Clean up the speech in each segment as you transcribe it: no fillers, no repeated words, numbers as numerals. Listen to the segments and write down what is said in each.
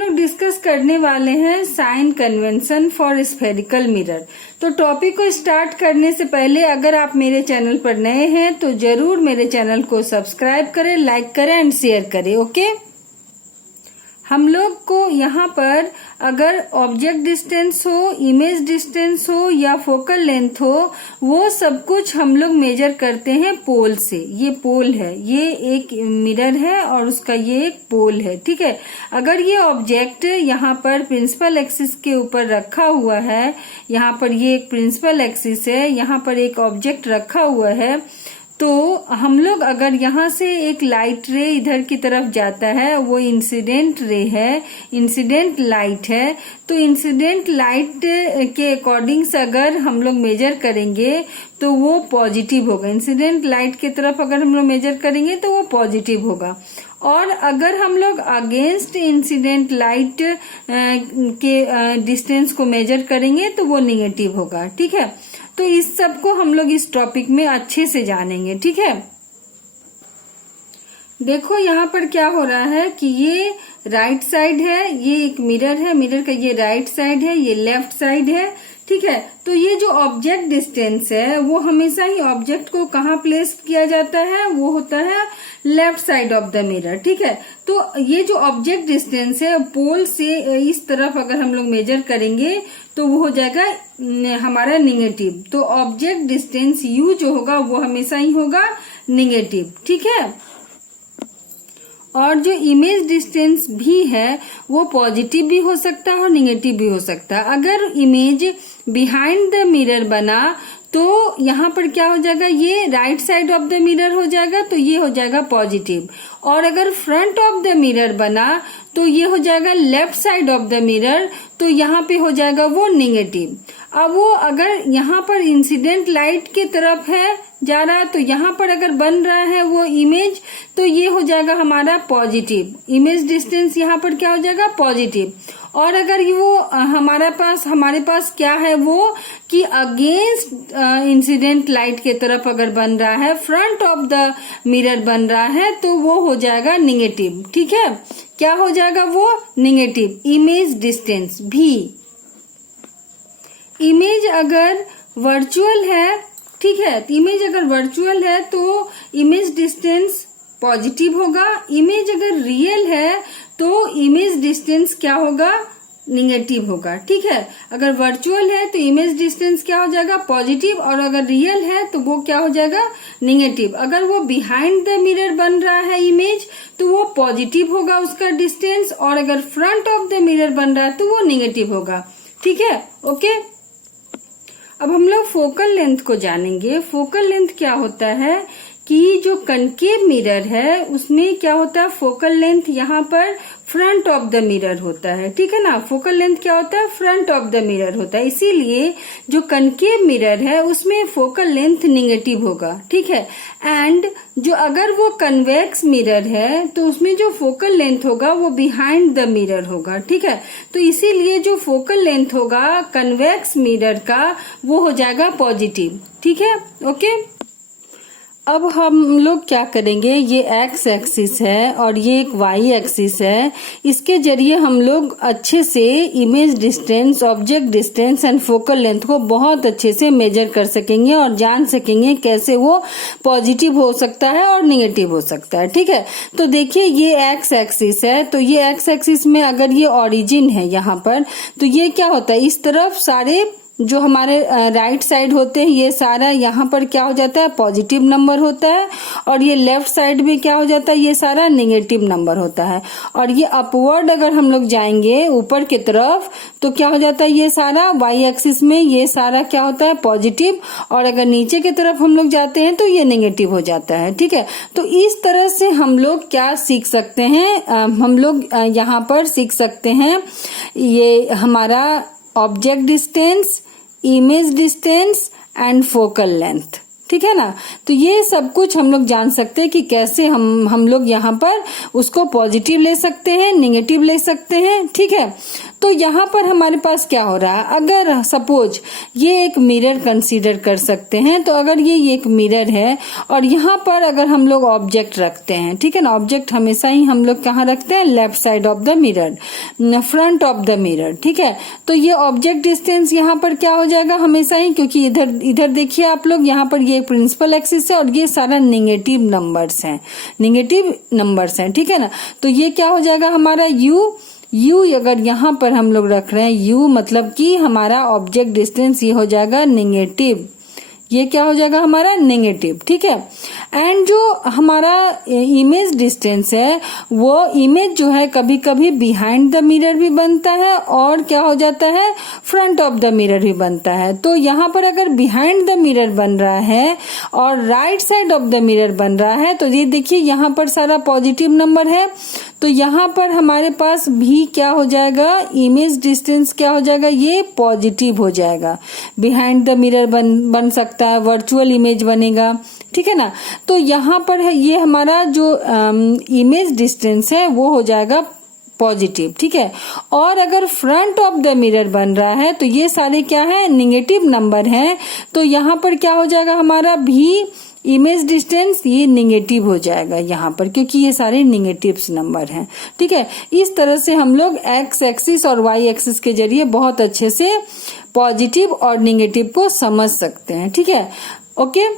लोग डिस्कस करने वाले हैं sign convention for spherical mirror. तो टॉपिक को स्टार्ट करने से पहले अगर आप मेरे चैनल पर नए हैं तो जरूर मेरे चैनल को सब्सक्राइब करें, लाइक करें एंड शेयर करें। ओके, हम लोग को यहाँ पर अगर ऑब्जेक्ट डिस्टेंस हो, इमेज डिस्टेंस हो या फोकल लेंथ हो, वो सब कुछ हम लोग मेजर करते हैं पोल से। ये पोल है, ये एक मिरर है और उसका ये एक पोल है। ठीक है, अगर ये ऑब्जेक्ट यहाँ पर प्रिंसिपल एक्सिस के ऊपर रखा हुआ है, यहाँ पर ये एक प्रिंसिपल एक्सिस है, यहाँ पर एक ऑब्जेक्ट रखा हुआ है, तो हम लोग अगर यहाँ से एक लाइट रे इधर की तरफ जाता है, वो इंसिडेंट रे है, इंसिडेंट लाइट है, तो इंसिडेंट लाइट के अकॉर्डिंग से अगर हम लोग मेजर करेंगे तो वो पॉजिटिव होगा। इंसिडेंट लाइट की तरफ अगर हम लोग मेजर करेंगे तो वो पॉजिटिव होगा। और अगर हम लोग अगेंस्ट इंसिडेंट लाइट के डिस्टेंस को मेजर करेंगे तो वो निगेटिव होगा। ठीक है, तो इस सब को हम लोग इस टॉपिक में अच्छे से जानेंगे। ठीक है, देखो यहाँ पर क्या हो रहा है कि ये राइट साइड है, ये एक मिरर है, मिरर का ये राइट साइड है, ये लेफ्ट साइड है। ठीक है, तो ये जो ऑब्जेक्ट डिस्टेंस है वो हमेशा ही ऑब्जेक्ट को कहाँ प्लेस किया जाता है, वो होता है left side of the mirror. ठीक है, तो ये जो ऑब्जेक्ट डिस्टेंस है पोल से इस तरफ अगर हम लोग मेजर करेंगे तो वो हो जाएगा हमारा निगेटिव। तो ऑब्जेक्ट डिस्टेंस यू जो होगा वो हमेशा ही होगा निगेटिव। ठीक है, और जो इमेज डिस्टेंस भी है वो पॉजिटिव भी हो सकता है और निगेटिव भी हो सकता है। अगर इमेज बिहाइंड द मिरर बना तो यहाँ पर क्या हो जाएगा, ये right side of the mirror हो जाएगा, तो ये हो जाएगा पॉजिटिव। और अगर फ्रंट ऑफ द मिरर बना तो ये हो जाएगा left side of the mirror, तो यहाँ पे हो जाएगा वो निगेटिव। अब वो अगर यहाँ पर इंसिडेंट लाइट की तरफ है जा रहा है, तो यहाँ पर अगर बन रहा है वो इमेज, तो ये हो जाएगा हमारा पॉजिटिव। इमेज डिस्टेंस यहाँ पर क्या हो जाएगा, पॉजिटिव। और अगर वो हमारे पास क्या है वो कि अगेंस्ट इंसिडेंट लाइट के तरफ अगर बन रहा है, फ्रंट ऑफ द मिरर बन रहा है, तो वो हो जाएगा निगेटिव। ठीक है, क्या हो जाएगा वो निगेटिव। इमेज डिस्टेंस भी, इमेज अगर वर्चुअल है, ठीक है, इमेज अगर वर्चुअल है तो इमेज डिस्टेंस पॉजिटिव होगा। इमेज अगर रियल है तो इमेज डिस्टेंस क्या होगा, निगेटिव होगा। ठीक है, अगर वर्चुअल है तो इमेज डिस्टेंस क्या हो जाएगा, पॉजिटिव, और अगर रियल है तो वो क्या हो जाएगा, निगेटिव। अगर वो बिहाइंड द मिरर बन रहा है इमेज तो वो पॉजिटिव होगा उसका डिस्टेंस, और अगर फ्रंट ऑफ द मिरर बन रहा है तो वो निगेटिव होगा। ठीक है, ओके। अब हम लोग फोकल लेंथ को जानेंगे। फोकल लेंथ क्या होता है कि जो कनकेव मिरर है उसमें क्या होता है, फोकल लेंथ यहाँ पर फ्रंट ऑफ द मिरर होता है। ठीक है ना, फोकल लेंथ क्या होता है, फ्रंट ऑफ द मिरर होता है। इसीलिए जो कनकेव मिरर है उसमें फोकल लेंथ निगेटिव होगा। ठीक है, एंड जो अगर वो कन्वेक्स मिरर है तो उसमें जो फोकल लेंथ होगा वो बिहाइंड द मिरर होगा। ठीक है, तो इसीलिए जो फोकल लेंथ होगा कन्वेक्स मिरर का वो हो जाएगा पॉजिटिव। ठीक है, ओके। अब हम लोग क्या करेंगे, ये एक्स एक्सिस है और ये एक वाई एक्सिस है, इसके जरिए हम लोग अच्छे से image distance, object distance and focal length को बहुत अच्छे से मेजर कर सकेंगे और जान सकेंगे कैसे वो पॉजिटिव हो सकता है और निगेटिव हो सकता है। ठीक है, तो देखिए ये एक्स एक्सिस है, तो ये एक्स एक्सिस में अगर ये ओरिजिन है यहाँ पर, तो ये क्या होता है, इस तरफ सारे जो हमारे राइट साइड होते हैं ये सारा यहाँ पर क्या हो जाता है, पॉजिटिव नंबर होता है, और ये लेफ्ट साइड में क्या हो जाता है, ये सारा नेगेटिव नंबर होता है। और ये अपवर्ड अगर हम लोग जाएंगे ऊपर की तरफ तो क्या हो जाता है, ये सारा वाई एक्सिस में ये सारा क्या होता है, पॉजिटिव, और अगर नीचे की तरफ हम लोग जाते हैं तो ये नेगेटिव हो जाता है। ठीक है, तो इस तरह से हम लोग क्या सीख सकते हैं, हम लोग यहाँ पर सीख सकते हैं ये हमारा object distance, image distance and focal length. ठीक है ना। तो ये सब कुछ हम लोग जान सकते हैं कि कैसे हम लोग यहाँ पर उसको पॉजिटिव ले सकते हैं, नेगेटिव ले सकते हैं, ठीक है। तो यहाँ पर हमारे पास क्या हो रहा है, अगर सपोज ये एक मिरर कंसीडर कर सकते हैं, तो अगर ये एक मिरर है और यहाँ पर अगर हम लोग ऑब्जेक्ट रखते हैं, ठीक है ना, ऑब्जेक्ट हमेशा ही हम लोग कहाँ रखते हैं, left side of the mirror, front of the mirror, ठीक है। तो ये ऑब्जेक्ट डिस्टेंस यहाँ पर क्या हो जाएगा हमेशा ही, क्योंकि इधर देखिए आप लोग, यहाँ पर ये प्रिंसिपल एक्सिस है और ये सारा नेगेटिव नंबर्स हैं, ठीक है ना। तो ये क्या हो जाएगा हमारा u अगर यहाँ पर हम लोग रख रहे हैं u, मतलब कि हमारा ऑब्जेक्ट डिस्टेंस ये हो जाएगा नेगेटिव, ये क्या हो जाएगा हमारा नेगेटिव, ठीक है। एंड जो हमारा इमेज डिस्टेंस है, वो इमेज जो है कभी कभी बिहाइंड द मिरर भी बनता है और क्या हो जाता है, फ्रंट ऑफ द मिरर भी बनता है। तो यहाँ पर अगर बिहाइंड द मिरर बन रहा है और right side of the mirror बन रहा है, तो ये देखिए यहाँ पर सारा पॉजिटिव नंबर है, तो यहाँ पर हमारे पास भी क्या हो जाएगा, इमेज डिस्टेंस क्या हो जाएगा, ये पॉजिटिव हो जाएगा। बिहाइंड द मिरर बन सकता है, वर्चुअल इमेज बनेगा, ठीक है ना। तो यहाँ पर है ये हमारा जो इमेज डिस्टेंस है वो हो जाएगा पॉजिटिव, ठीक है। और अगर फ्रंट ऑफ द मिरर बन रहा है तो ये सारे क्या है, नेगेटिव नंबर हैं, तो यहाँ पर क्या हो जाएगा हमारा भी इमेज डिस्टेंस ये नेगेटिव हो जाएगा यहाँ पर, क्योंकि ये सारे नेगेटिव्स नंबर हैं, ठीक है। इस तरह से हम लोग एक्स एक्सिस और वाई एक्सिस के जरिए बहुत अच्छे से पॉजिटिव और नेगेटिव को समझ सकते हैं, ठीक है, ओके।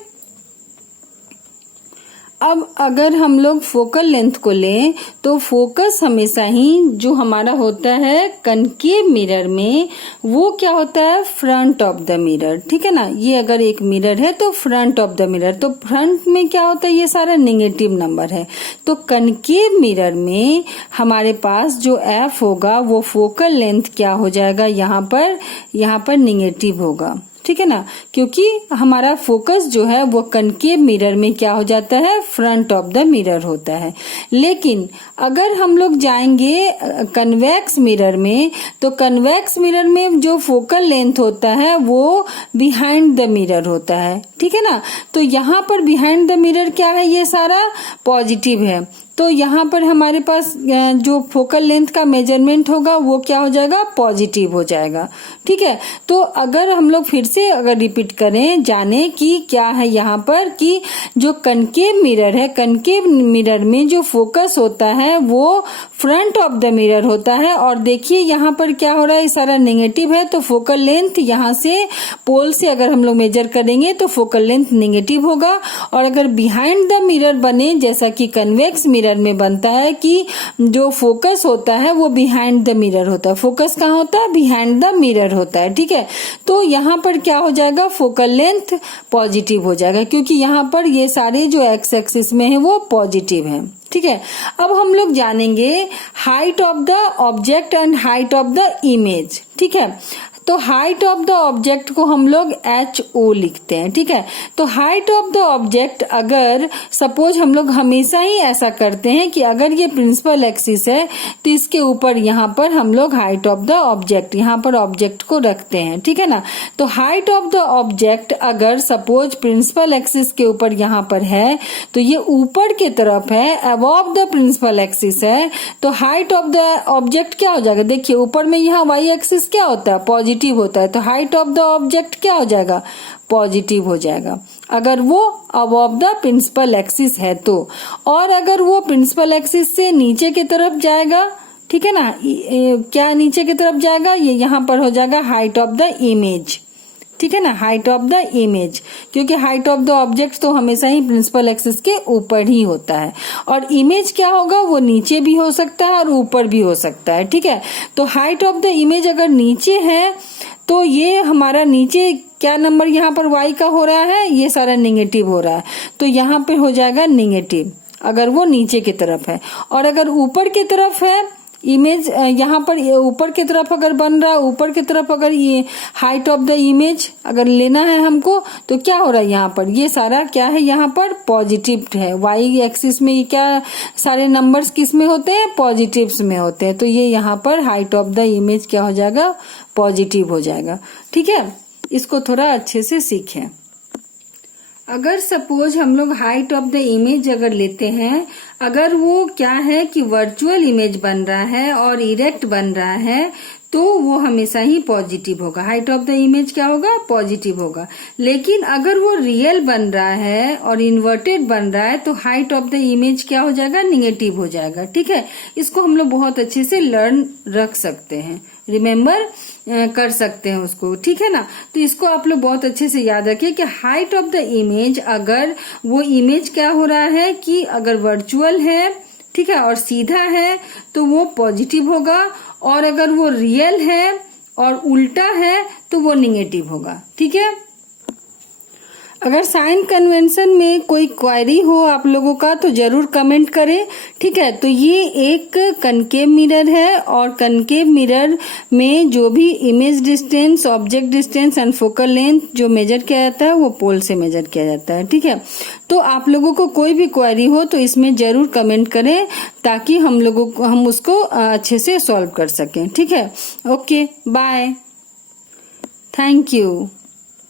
अब अगर हम लोग फोकल लेंथ को लें, तो फोकस हमेशा ही जो हमारा होता है कनकेव मिरर में, वो क्या होता है, फ्रंट ऑफ द मिरर, ठीक है ना। ये अगर एक मिरर है तो फ्रंट ऑफ द मिरर, तो फ्रंट में क्या होता है, ये सारा नेगेटिव नंबर है। तो कनकेव मिरर में हमारे पास जो एफ होगा वो फोकल लेंथ क्या हो जाएगा, यहाँ पर नेगेटिव होगा, ठीक है ना, क्योंकि हमारा फोकस जो है वो कनकेव मिरर में क्या हो जाता है, फ्रंट ऑफ द मिरर होता है। लेकिन अगर हम लोग जाएंगे कन्वेक्स मिरर में, तो कन्वेक्स मिरर में जो फोकल लेंथ होता है वो बिहाइंड द मिरर होता है, ठीक है ना। तो यहाँ पर बिहाइंड द मिरर क्या है, ये सारा पॉजिटिव है, तो यहाँ पर हमारे पास जो फोकल लेंथ का मेजरमेंट होगा वो क्या हो जाएगा, पॉजिटिव हो जाएगा, ठीक है। तो अगर हम लोग फिर से अगर रिपीट करें, जाने कि क्या है यहाँ पर, कि जो कनकेव मिरर है, कनकेव मिरर में जो फोकस होता है वो फ्रंट ऑफ द मिरर होता है, और देखिए यहाँ पर क्या हो रहा है, सारा नेगेटिव है, तो फोकल लेंथ यहाँ से पोल से अगर हम लोग मेजर करेंगे तो फोकल लेंथ नेगेटिव होगा। और अगर बिहाइंड द मिरर बने, जैसा कि कन्वेक्स मिरर में बनता है कि जो फोकस होता है वो बिहाइंड द मिरर होता है, फोकस कहाँ होता है, बिहाइंड द मिरर होता है, ठीक है। तो यहाँ पर क्या हो जाएगा, फोकल लेंथ पॉजिटिव हो जाएगा, क्योंकि यहाँ पर ये सारे जो एक्स एक्सिस में है वो पॉजिटिव है, ठीक है। अब हम लोग जानेंगे height of the object and height of the image, ठीक है। तो हाइट ऑफ द ऑब्जेक्ट को हम लोग HO लिखते हैं, ठीक है। तो हाइट ऑफ द ऑब्जेक्ट, अगर सपोज हम लोग हमेशा ही ऐसा करते हैं कि अगर ये प्रिंसिपल एक्सिस है तो इसके ऊपर यहाँ पर हम लोग हाइट ऑफ द ऑब्जेक्ट, यहाँ पर ऑब्जेक्ट को रखते हैं, ठीक है ना। तो हाइट ऑफ द ऑब्जेक्ट अगर सपोज प्रिंसिपल एक्सिस के ऊपर यहाँ पर है, तो ये ऊपर के तरफ है, अबव द प्रिंसिपल एक्सिस है, तो हाइट ऑफ द ऑब्जेक्ट क्या हो जाएगा, देखिए ऊपर में यहाँ वाई एक्सिस क्या होता है, पॉजिटिव होता है, तो हाइट ऑफ द ऑब्जेक्ट क्या हो जाएगा, पॉजिटिव हो जाएगा, अगर वो अबव द प्रिंसिपल एक्सिस है तो। और अगर वो प्रिंसिपल एक्सिस से नीचे की तरफ जाएगा, ठीक है ना, क्या नीचे की तरफ जाएगा, ये यहाँ पर हो जाएगा हाइट ऑफ द इमेज, ठीक है ना, हाइट ऑफ द इमेज, क्योंकि हाइट ऑफ द ऑब्जेक्ट तो हमेशा ही प्रिंसिपल एक्सिस के ऊपर ही होता है, और इमेज क्या होगा, वो नीचे भी हो सकता है और ऊपर भी हो सकता है, ठीक है। तो हाइट ऑफ द इमेज अगर नीचे है तो ये हमारा नीचे क्या नंबर यहाँ पर y का हो रहा है, ये सारा नेगेटिव हो रहा है, तो यहाँ पे हो जाएगा नेगेटिव अगर वो नीचे की तरफ है। और अगर ऊपर की तरफ है इमेज, यहाँ पर ऊपर की तरफ अगर बन रहा है, ऊपर की तरफ अगर ये हाइट ऑफ द इमेज अगर लेना है हमको, तो क्या हो रहा है, यहाँ पर ये सारा क्या है, यहाँ पर पॉजिटिव है, वाई एक्सिस में ये क्या सारे नंबर्स किस में होते हैं, पॉजिटिव्स में होते हैं, तो ये यहाँ पर हाइट ऑफ द इमेज क्या हो जाएगा, पॉजिटिव हो जाएगा, ठीक है। इसको थोड़ा अच्छे से सीखें। अगर सपोज हम लोग हाइट ऑफ द इमेज अगर लेते हैं, अगर वो क्या है कि वर्चुअल इमेज बन रहा है और इरेक्ट बन रहा है तो वो हमेशा ही पॉजिटिव होगा। हाइट ऑफ द इमेज क्या होगा? पॉजिटिव होगा। लेकिन अगर वो रियल बन रहा है और इन्वर्टेड बन रहा है तो हाइट ऑफ द इमेज क्या हो जाएगा? निगेटिव हो जाएगा। ठीक है, इसको हम लोग बहुत अच्छे से लर्न रख सकते हैं, रिमेम्बर कर सकते हैं उसको। ठीक है ना, तो इसको आप लोग बहुत अच्छे से याद रखिए कि हाइट ऑफ द इमेज, अगर वो इमेज क्या हो रहा है कि अगर वर्चुअल है, ठीक है, और सीधा है तो वो पॉजिटिव होगा, और अगर वो रियल है और उल्टा है तो वो निगेटिव होगा। ठीक है, अगर साइन कन्वेंशन में कोई क्वेरी हो आप लोगों का तो जरूर कमेंट करें। ठीक है, तो ये एक कनकेव मिरर है और कनकेव मिरर में जो भी image distance, object distance and focal length जो मेजर किया जाता है वो पोल से मेजर किया जाता है। ठीक है, तो आप लोगों को कोई भी क्वेरी हो तो इसमें जरूर कमेंट करें ताकि हम उसको अच्छे से सॉल्व कर सकें। ठीक है, ओके, बाय, थैंक यू।